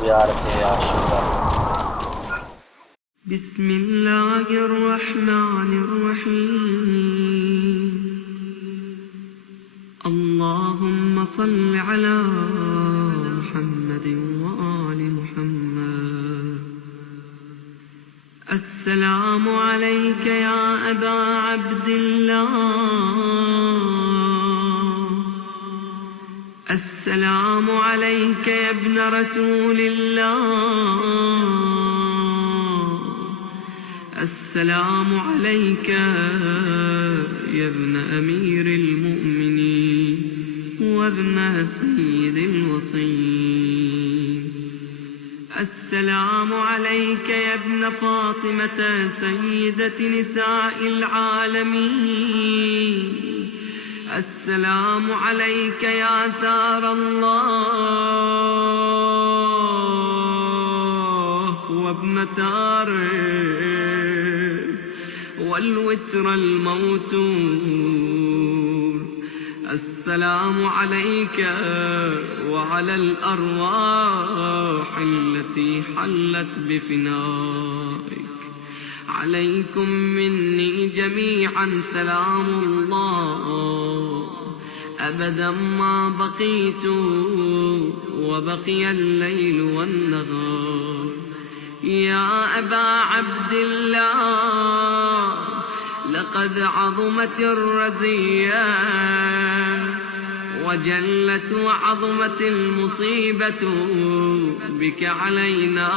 زيارة عاشوراء. بسم الله الرحمن الرحيم. اللهم صل على محمد وآل محمد. السلام عليك يا أبا عبد الله. السلام عليك يا ابن رسول الله. السلام عليك يا ابن أمير المؤمنين وابن سيد الوصيين. السلام عليك يا ابن فاطمة سيدة نساء العالمين. السلام عليك يا ثار الله وابن ثاره والوتر الموتور. السلام عليك وعلى الأرواح التي حلت بفنائك. عليكم مني جميعا سلام الله أبدا ما بقيت وبقي الليل والنهار. يا أبا عبد الله لقد عظمت الرزية وجلت وعظمت المصيبة بك علينا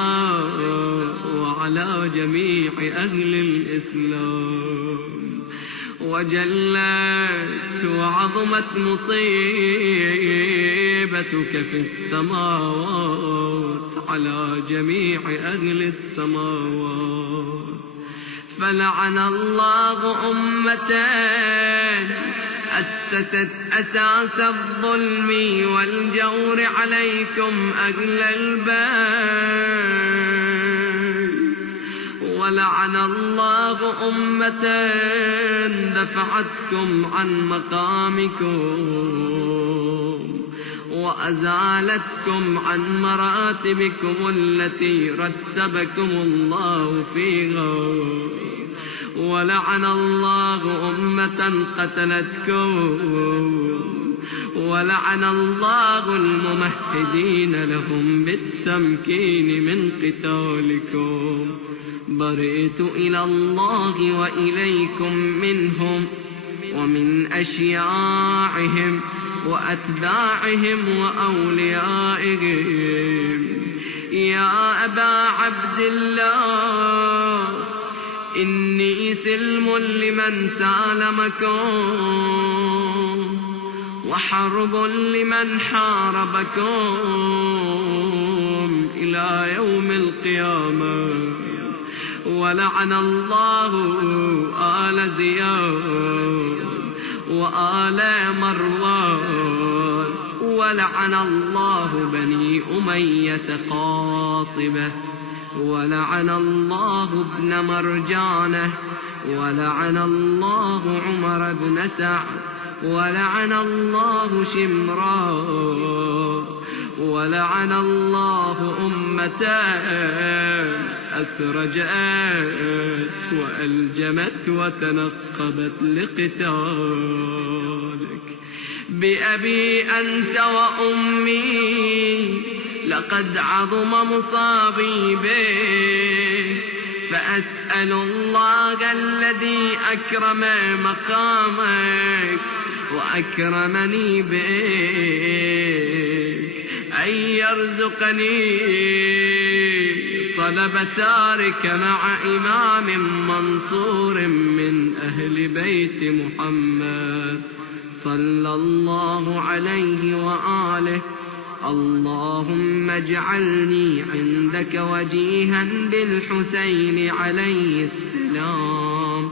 وعلى جميع أهل الإسلام. وجلت وعظمت مصيبتك في السماوات على جميع أهل السماوات. فلعن الله أمة أسست أساس الظلم والجور عليكم أهل البيت. ولعن الله أمة دفعتكم عن مقامكم وأزالتكم عن مراتبكم التي رتبكم الله فيها. ولعن الله أمة قتلتكم. ولعن الله الممهدين لهم بالتمكين من قتالكم. برئت إلى الله وإليكم منهم ومن أشياعهم وأتباعهم وأوليائهم. يا أبا عبد الله إني سلم لمن سالمكم وحرب لمن حاربكم إلى يوم القيامة. ولعن الله آل زياد وآل مروان. ولعن الله بني أمية قاطبة. ولعن الله ابن مرجانة. ولعن الله عمر بن سعد. ولعن الله شمران. ولعن الله أمتان أسرجت وألجمت وتنقبت لقتالك. بأبي أنت وأمي لقد عظم مصابي بك. فأسأل الله الذي أكرم مقامك وأكرمني بك أن يرزقني طلب ثارك مع إمام منصور من أهل بيت محمد صلى الله عليه وآله. اللهم اجعلني عندك وجيها بالحسين عليه السلام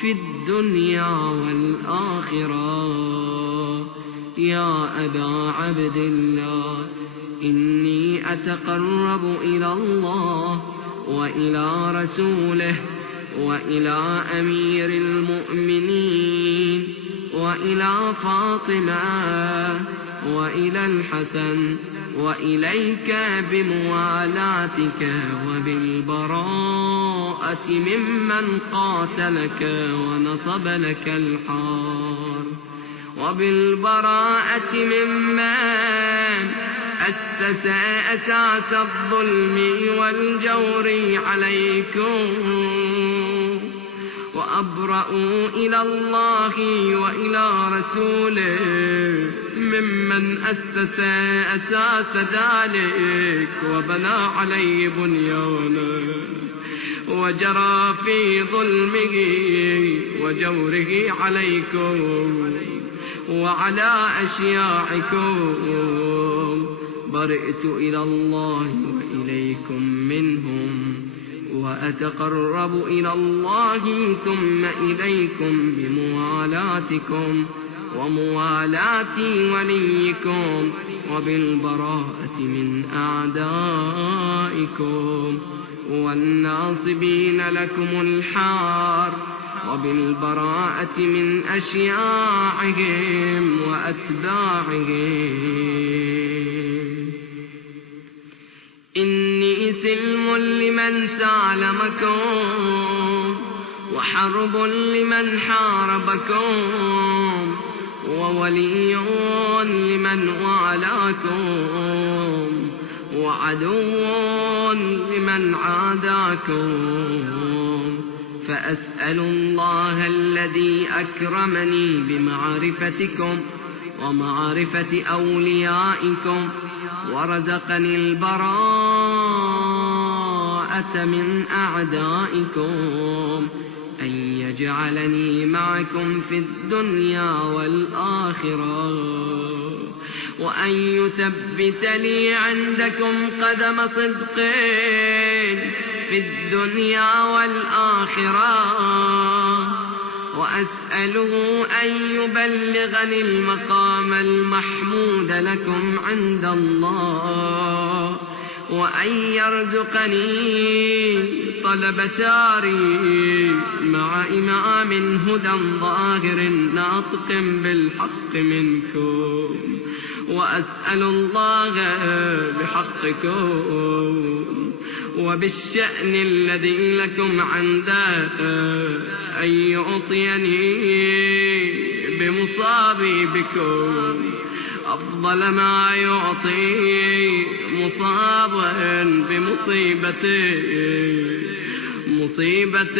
في الدنيا والآخرة. يا أبا عبد الله إني أتقرب إلى الله وإلى رسوله وإلى أمير المؤمنين وإلى فاطمة وإلى الحسن وإليك بموالاتك وبالبراءة ممن قاتلك ونصب لك الحار، وبالبراءة ممن أسس أساس الظلم والجور عليكم، وأبرأوا إلى الله وإلى رسوله ممن أسس أساس ذلك وبنى عليه بنيانه وجرى في ظلمه وجوره عليكم وعلى أشياعكم. برئت إلى الله وإليكم منهم، وأتقرب إلى الله ثم إليكم بموالاتكم وموالاة وليكم، وبالبراءة من أعدائكم والناصبين لكم الحار، وبالبراءة من أشياعهم وأتباعهم. إني سلم لمن سالمكم، وحرب لمن حاربكم، وولي لمن والاكم، وعدو لمن عاداكم. فأسأل الله الذي أكرمني بمعرفتكم ومعرفة أوليائكم ورزقني البراءة من أعدائكم أن يجعلني معكم في الدنيا والآخرة، وأن يثبت لي عندكم قدم صدق في الدنيا والآخرة، وأسأله أن يبلغني المقام المحمود لكم عند الله، وأن يرزقني طلب ساري مع إمام هدى ظاهر ناطق بالحق منكم. وأسأل الله بحقكم وبالشأن الذي لكم عنده أن يعطيني بمصابي بكم أفضل ما يعطي مصابا بمصيبته، مصيبة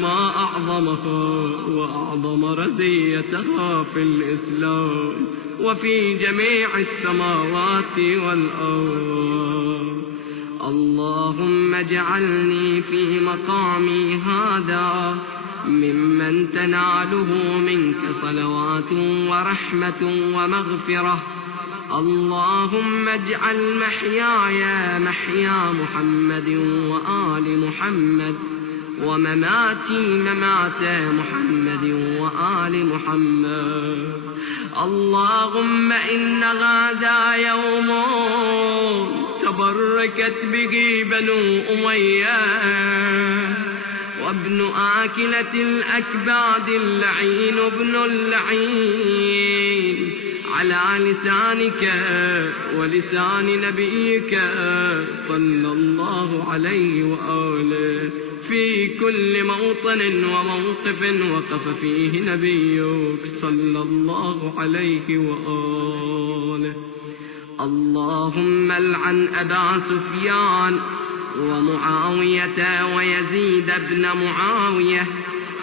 ما أعظمها وأعظم رزيتها في الإسلام وفي جميع السماوات والأرض. اللهم اجعلني في مقامي هذا ممن تناله منك صلوات ورحمة ومغفرة. اللهم اجعل محياي محيا محمد وآل محمد، ومماتي ممات محمد وآل محمد. اللهم إن هذا يوم تبركت به بنو أمية، وابن آكلة الأكباد اللعين ابن اللعين على لسانك ولسان نبيك صلى الله عليه وآله في كل موطن وموقف وقف فيه نبيك صلى الله عليه وآله. اللهم العن أبا سفيان ومعاوية ويزيد بن معاوية،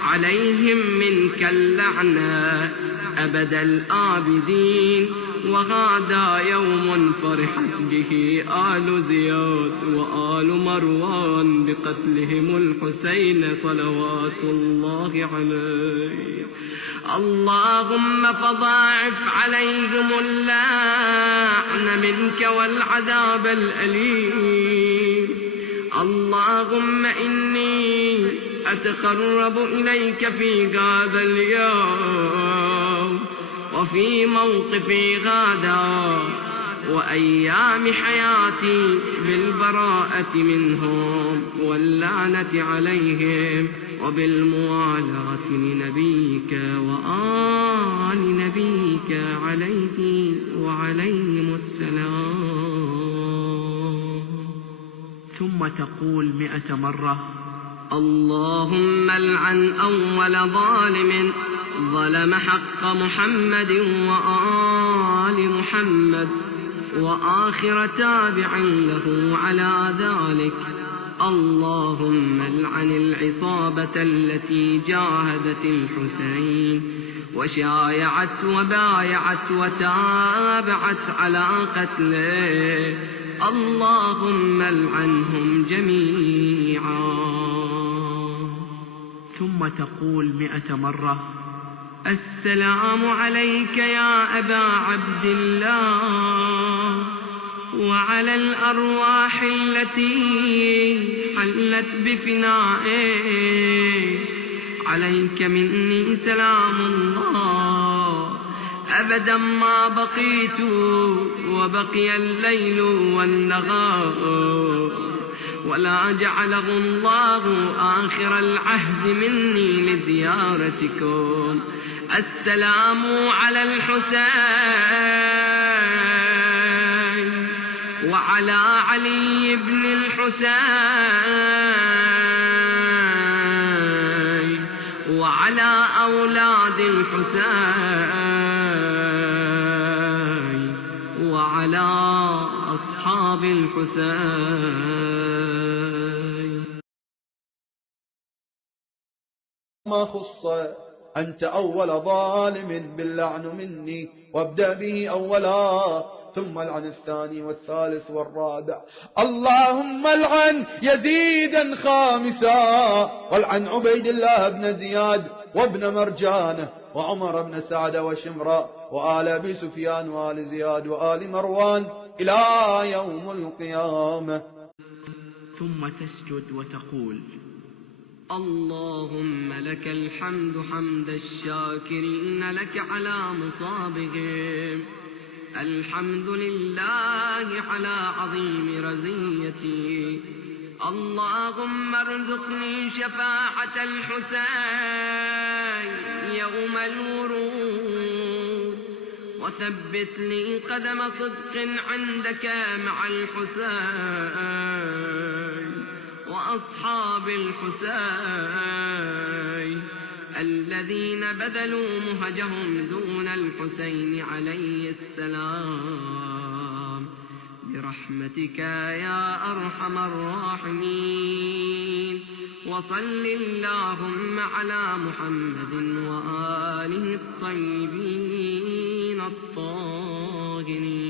عليهم منك اللعنة أبد الآبدين. وهذا يوم فرحت به آل زياد وآل مروان بقتلهم الحسين صلوات الله عليه. اللهم فضاعف عليهم اللعن منك والعذاب الأليم. اللهم إني أتقرب إليك في هذا اليوم وفي موقفي غدا وأيام حياتي بالبراءة منهم واللعنة عليهم وبالموالاة لنبيك وآل نبيك عليه وعليهم السلام. ثم تقول 100 مرة: اللهم العن أول ظالم ظلم حق محمد وآل محمد وآخر تابع له على ذلك. اللهم العن العصابة التي جاهدت الحسين وشايعت وبايعت وتابعت على قتله. اللهم العنهم جميعا. ثم تقول 100 مرة: السلام عليك يا أبا عبد الله وعلى الأرواح التي حلت بفنائك. عليك مني سلام الله أبدا ما بقيت وبقي الليل والنهار، ولا جعله الله آخر العهد مني لزيارتكم. السلام على الحسين وعلى علي بن الحسين وعلى أولاد الحسين وعلى أصحاب الحسين. ما خص أنت أول ظالم باللعن مني، وابدأ به أولا ثم العن الثاني والثالث والرابع. اللهم العن يزيدا خامسا، والعن عبيد الله بن زياد وابن مرجانة وعمر بن سعد وشمرا وآل أبي سفيان وآل زياد وآل مروان إلى يوم القيامة. ثم تسجد وتقول: اللهم لك الحمد حمد الشاكرين لك على مصابهم. الحمد لله على عظيم رزيتي. اللهم ارزقني شفاعة الحسين يوم الورود، وثبت لي قدم صدق عندك مع الحسين وأصحاب الحسين الذين بذلوا مهجهم دون الحسين عليه السلام، برحمتك يا أرحم الراحمين. وصل اللهم على محمد وآله الطيبين الطاهرين.